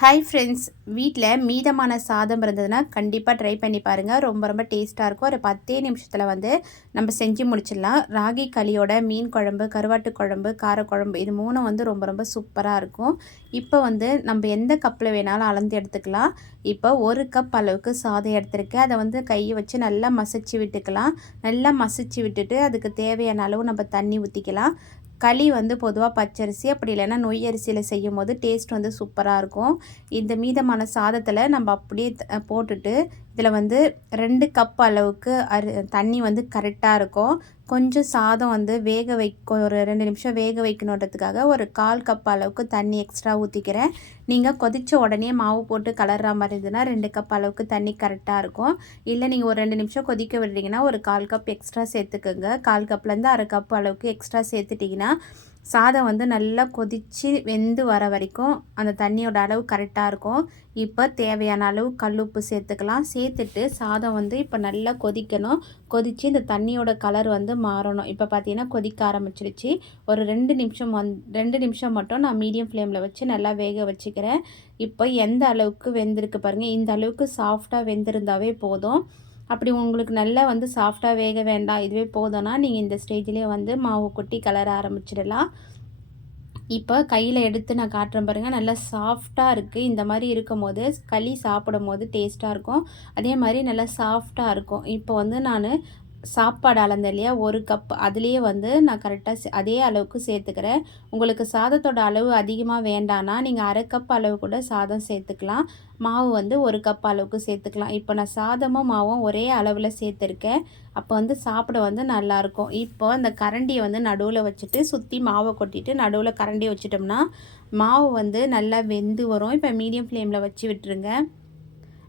Hi friends வீட்டில் மீதமான சாதம் இருந்ததுன்னா கண்டிப்பாக ட்ரை பண்ணி பாருங்கள் ரொம்ப ரொம்ப டேஸ்ட்டாக இருக்கும். ஒரு பத்தே நிமிஷத்தில் வந்து நம்ம செஞ்சு முடிச்சிடலாம். ராகி களியோட மீன் குழம்பு கருவாட்டு குழம்பு காரக்குழம்பு இது மூணும் வந்து ரொம்ப ரொம்ப சூப்பராக இருக்கும். இப்போ வந்து நம்ம எந்த கப்பில் வேணாலும் அளந்து எடுத்துக்கலாம். இப்போ ஒரு கப் அளவுக்கு சாதம் எடுத்துருக்கேன். அதை வந்து கையை வச்சு நல்லா மசிச்சு விட்டுக்கலாம். நல்லா மசிச்சு விட்டுட்டு அதுக்கு தேவையான அளவு நம்ம தண்ணி ஊற்றிக்கலாம் களி வந்து பொதுவாக பச்சரிசி அப்படி இல்லைன்னா நொய் அரிசியில் செய்யும் போது டேஸ்ட் வந்து சூப்பராக இருக்கும். இந்த மீதமான சாதத்தில் நம்ம அப்படியே போட்டுட்டு இதில் வந்து ரெண்டு கப் அளவுக்கு அரி தண்ணி வந்து கரெக்டாக இருக்கும். கொஞ்சம் சாதம் வந்து வேக வைக்க ஒரு ரெண்டு நிமிஷம் வேக வைக்கணுன்றதுக்காக ஒரு கால் கப் அளவுக்கு தண்ணி எக்ஸ்ட்ரா ஊற்றிக்கிறேன் நீங்கள் கொதித்த உடனே மாவு போட்டு கலர்ற மாதிரி இருந்ததுன்னா ரெண்டு கப் அளவுக்கு தண்ணி கரெக்டாக இருக்கும். இல்லை நீங்கள் ஒரு ரெண்டு நிமிஷம் கொதிக்க விடுறீங்கன்னா ஒரு கால் கப் எக்ஸ்ட்ரா சேர்த்துக்கோங்க. கால் கப்லேருந்து அரை கப் அளவுக்கு எக்ஸ்ட்ரா சேர்த்துட்டிங்கன்னா சாதம் வந்து நல்லா கொதித்து வெந்து வர வரைக்கும் அந்த தண்ணியோட அளவு கரெக்டாக இருக்கும். இப்போ தேவையான அளவு கல்லுப்பு சேர்த்துக்கலாம். சேர்த்துட்டு சாதம் வந்து இப்போ நல்லா கொதிக்கணும். கொதித்து இந்த தண்ணியோட கலர் வந்து மாறணும். இப்போ பார்த்தீங்கன்னா கொதிக்க ஆரம்பிச்சிருச்சு. ஒரு ரெண்டு நிமிஷம் வந் ரெண்டு நிமிஷம் மட்டும் நான் மீடியம் ஃப்ளேமில் வச்சு நல்லா வேக வச்சுக்கிறேன். இப்போ எந்த அளவுக்கு வெந்திருக்கு பாருங்கள் இந்த அளவுக்கு சாஃப்டாக வெந்திருந்தாவே போதும். அப்படி உங்களுக்கு நல்லா வந்து சாஃப்டாக வேக வேண்டாம் இதுவே போதும்னா நீங்கள் இந்த ஸ்டேஜ்லேயே வந்து மாவு கொட்டி கலர ஆரம்பிச்சிடலாம். இப்போ கையில் எடுத்து நான் காட்டுறேன் பாருங்கள் நல்லா சாஃப்டாக இருக்குது இந்த மாதிரி இருக்கும் போது களி சாப்பிடும் போது டேஸ்ட்டாக இருக்கும். அதே மாதிரி நல்லா சாஃப்டாக இருக்கும். இப்போ வந்து நான் சாப்பாடு அளந்த இல்லையா? ஒரு கப் அதுலேயே வந்து நான் கரெக்டாக அதே அளவுக்கு சேர்த்துக்கிறேன். உங்களுக்கு சாதத்தோட அளவு அதிகமாக வேண்டான்னா நீங்கள் அரை கப் அளவு கூட சாதம் சேர்த்துக்கலாம். மாவு வந்து ஒரு கப் அளவுக்கு சேர்த்துக்கலாம். இப்போ நான் சாதமும் மாவும் ஒரே அளவில் சேர்த்துருக்கேன். அப்போ வந்து சாப்பிட வந்து நல்லாயிருக்கும். இப்போ அந்த கரண்டியை வந்து நடுவில் வச்சுட்டு சுற்றி மாவை கொட்டிட்டு நடுவில் கரண்டியை வச்சிட்டோம்னா மாவு வந்து நல்லா வெந்து வரும். இப்போ மீடியம் ஃப்ளேமில் வச்சு விட்டுருங்க.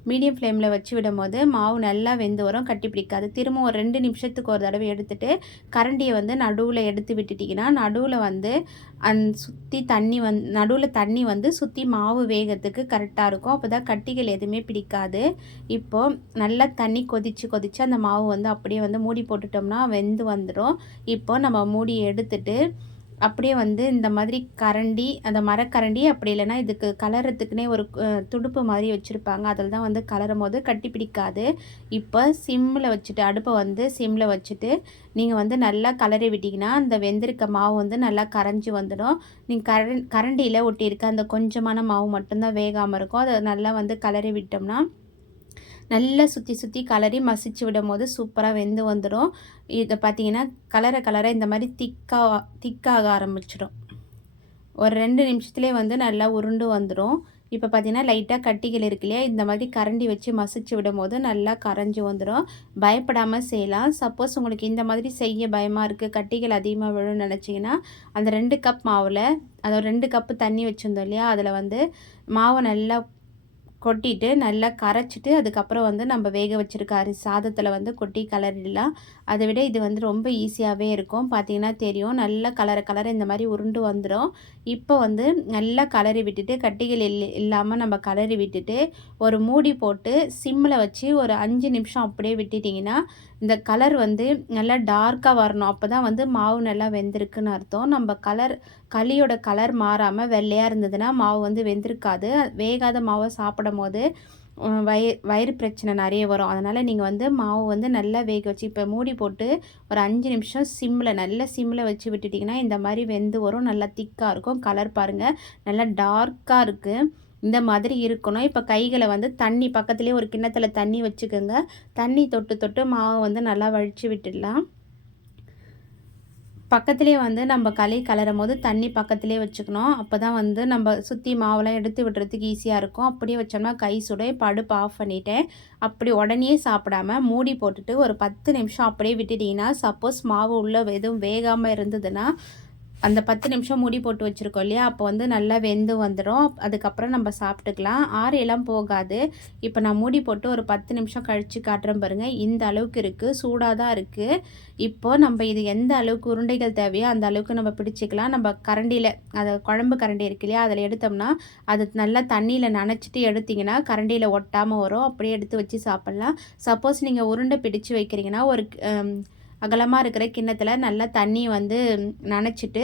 மீடியம் ஃப்ளேமில் வச்சு விடும்போது மாவு நல்லா வெந்து வரும் கட்டி பிடிக்காது. திரும்ப ஒரு ரெண்டு நிமிஷத்துக்கு ஒரு தடவை எடுத்துகிட்டு கரண்டியை வந்து நடுவில் எடுத்து விட்டுட்டிங்கன்னா நடுவில் வந்து அந் சுற்றி தண்ணி வந் நடுவில் தண்ணி வந்து சுற்றி மாவு வேகத்துக்கு கரெக்டாக இருக்கும். அப்போ தான் கட்டிகள் எதுவுமே பிடிக்காது. இப்போது நல்லா தண்ணி கொதித்து கொதித்து அந்த மாவு வந்து அப்படியே வந்து மூடி போட்டுட்டோம்னா வெந்து வந்துடும் இப்போ நம்ம மூடி எடுத்துட்டு அப்படியே வந்து இந்த மாதிரி கரண்டி அந்த மரக்கரண்டி அப்படி இல்லைன்னா இதுக்கு கலரத்துக்குனே ஒரு துடுப்பு மாதிரி வச்சுருப்பாங்க. அதில் தான் வந்து கலரும் போது கட்டி பிடிக்காது. இப்போ சிம்மில் வச்சுட்டு அடுப்பை வந்து சிம்மில் வச்சுட்டு நீங்கள் வந்து நல்லா கலரி விட்டிங்கன்னா அந்த வெந்திருக்க மாவு வந்து நல்லா கரைஞ்சி வந்துடும். நீங்கள் கரண் கரண்டியில் ஒட்டியிருக்க அந்த கொஞ்சமான மாவு மட்டும்தான் வேகாமல் இருக்கும். அதை நல்லா வந்து கலரி விட்டோம்னா நல்லா சுற்றி சுற்றி கலரி மசிச்சு விடும் போது சூப்பராக வெந்து வந்துடும் இதை பார்த்தீங்கன்னா கலரை கலரை இந்த மாதிரி திக்காக திக்காக ஆரம்பிச்சிடும் ஒரு ரெண்டு நிமிஷத்துலேயே வந்து நல்லா உருண்டு வந்துடும் இப்போ பார்த்தீங்கன்னா லைட்டாக கட்டிகள் இருக்கு இல்லையா? இந்த மாதிரி கரண்டி வச்சு மசிச்சு விடும் போது நல்லா கரைஞ்சி வந்துடும் பயப்படாமல் செய்யலாம். சப்போஸ் உங்களுக்கு இந்த மாதிரி செய்ய பயமாக இருக்குது கட்டிகள் அதிகமாக விழும்னு நினச்சிங்கன்னா அந்த ரெண்டு கப் மாவில் அதாவது ரெண்டு கப்பு தண்ணி வச்சுருந்தோம் இல்லையா? அதில் வந்து மாவை நல்லா கொட்டிட்டு நல்லா கரைச்சிட்டு அதுக்கப்புறம் வந்து நம்ம வேக வச்சுருக்க அரி சாதத்தில் வந்து கொட்டி கலரிடலாம். அதை விட இது வந்து ரொம்ப ஈஸியாகவே இருக்கும். பார்த்திங்கன்னா தெரியும். நல்லா கலரை கலரை இந்த மாதிரி உருண்டு வந்துடும் இப்போ வந்து நல்லா கலரி விட்டுட்டு கட்டிகள் இல் இல்லாமல் நம்ம கலரி விட்டுட்டு ஒரு மூடி போட்டு சிம்மில் வச்சு ஒரு அஞ்சு நிமிஷம் அப்படியே விட்டுட்டிங்கன்னா இந்த கலர் வந்து நல்லா டார்க்காக வரணும். அப்போ தான் வந்து மாவு நல்லா வெந்திருக்குன்னு அர்த்தம். நம்ம கலர் களியோட கலர் மாறாமல் வெள்ளையாக இருந்ததுன்னா மாவு வந்து வெந்திருக்காது. வேகாத மாவை சாப்பிடும் போது வய வயிறு பிரச்சனை நிறைய வரும். அதனால் நீங்கள் வந்து மாவு வந்து நல்லா வேக வச்சு இப்போ மூடி போட்டு ஒரு அஞ்சு நிமிஷம் சிம்மில் நல்ல சிம்மில் வச்சு விட்டுட்டிங்கன்னா இந்த மாதிரி வெந்து வரும். நல்லா திக்காக இருக்கும். கலர் பாருங்கள் நல்லா டார்க்காக இருக்குது இந்த மாதிரி இருக்கணும். இப்போ கைகளை வந்து தண்ணி பக்கத்துலேயே ஒரு கிண்ணத்தில் தண்ணி வச்சுக்கோங்க. தண்ணி தொட்டு தொட்டு மாவை வந்து நல்லா வழித்து விட்டுடலாம். பக்கத்துலேயே வந்து நம்ம களி கலரும் போது தண்ணி பக்கத்துலேயே வச்சுக்கணும். அப்போ தான் வந்து நம்ம சுற்றி மாவெல்லாம் எடுத்து விடுறதுக்கு ஈஸியாக இருக்கும். அப்படியே வச்சோம்னா கை சுட படுப்பு ஆஃப் பண்ணிவிட்டேன் அப்படி உடனே சாப்பிடாம மூடி போட்டுட்டு ஒரு பத்து நிமிஷம் அப்படியே விட்டுட்டிங்கன்னா சப்போஸ் மாவு உள்ளே எதுவும் வேகாமல் இருந்ததுன்னா அந்த பத்து நிமிஷம் மூடி போட்டு வச்சுருக்கோம் இல்லையா? அப்போ வந்து நல்லா வெந்து வந்துடும் அதுக்கப்புறம் நம்ம சாப்பிட்டுக்கலாம். ஆறையெல்லாம் போகாது. இப்போ நான் மூடி போட்டு ஒரு பத்து நிமிஷம் கழித்து காட்டுறேன் பாருங்கள் இந்த அளவுக்கு இருக்குது சூடாக தான் இருக்குது இப்போது நம்ம இது எந்த அளவுக்கு உருண்டைகள் தேவையோ அந்த அளவுக்கு நம்ம பிடிச்சிக்கலாம். நம்ம கரண்டியில் அதை குழம்பு கரண்டி இருக்கு இல்லையா? அதில் எடுத்தோம்னா அது நல்லா தண்ணியில் நனைச்சிட்டு எடுத்திங்கன்னா கரண்டியில் ஒட்டாமல் வரும். அப்படியே எடுத்து வச்சு சாப்பிட்லாம். சப்போஸ் நீங்கள் உருண்டை பிடிச்சு வைக்கிறீங்கன்னா ஒரு அகலமாக இருக்கிற கிண்ணத்தில் நல்லா தண்ணி வந்து நனைச்சிட்டு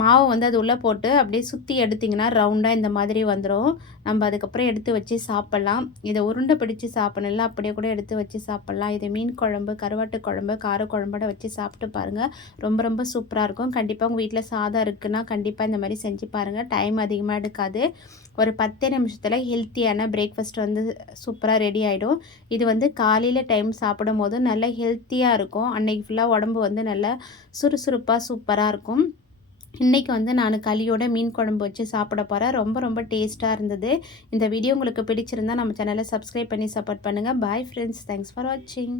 மாவு வந்து அது உள்ளே போட்டு அப்படியே சுற்றி எடுத்திங்கன்னா ரவுண்டாக இந்த மாதிரி வந்துடும் நம்ம அதுக்கப்புறம் எடுத்து வச்சு சாப்பிட்லாம். இதை உருண்டை பிடிச்சி சாப்பிடல அப்படியே கூட எடுத்து வச்சு சாப்பிட்லாம். இது மீன் குழம்பு கருவாட்டு குழம்பு கார குழம்போட வச்சு சாப்பிட்டு பாருங்கள் ரொம்ப ரொம்ப சூப்பராக இருக்கும். கண்டிப்பாக உங்கள் வீட்டில் சாதம் இருக்குன்னா கண்டிப்பாக இந்த மாதிரி செஞ்சு பாருங்கள் டைம் அதிகமாக எடுக்காது. ஒரு பத்தே நிமிஷத்தில் ஹெல்த்தியான பிரேக்ஃபாஸ்ட் வந்து சூப்பராக ரெடி ஆகிடும் இது வந்து காலையில் டைம் சாப்பிடும் போது நல்லா ஹெல்த்தியாக இருக்கும். அன்றைக்கி ஃபுல்லாக உடம்பு வந்து நல்லா சுறுசுறுப்பாக சூப்பராக இருக்கும். இன்றைக்கி வந்து நான் களியோட மீன் குழம்பு வச்சு சாப்பிட போகிறேன் ரொம்ப ரொம்ப டேஸ்ட்டாக இருந்தது. இந்த வீடியோ உங்களுக்கு பிடிச்சிருந்தா நம்ம சேனலை சப்ஸ்கிரைப் பண்ணி சப்போர்ட் பண்ணுங்கள் பாய் ஃப்ரெண்ட்ஸ் தேங்க்ஸ் ஃபார் வாட்சிங்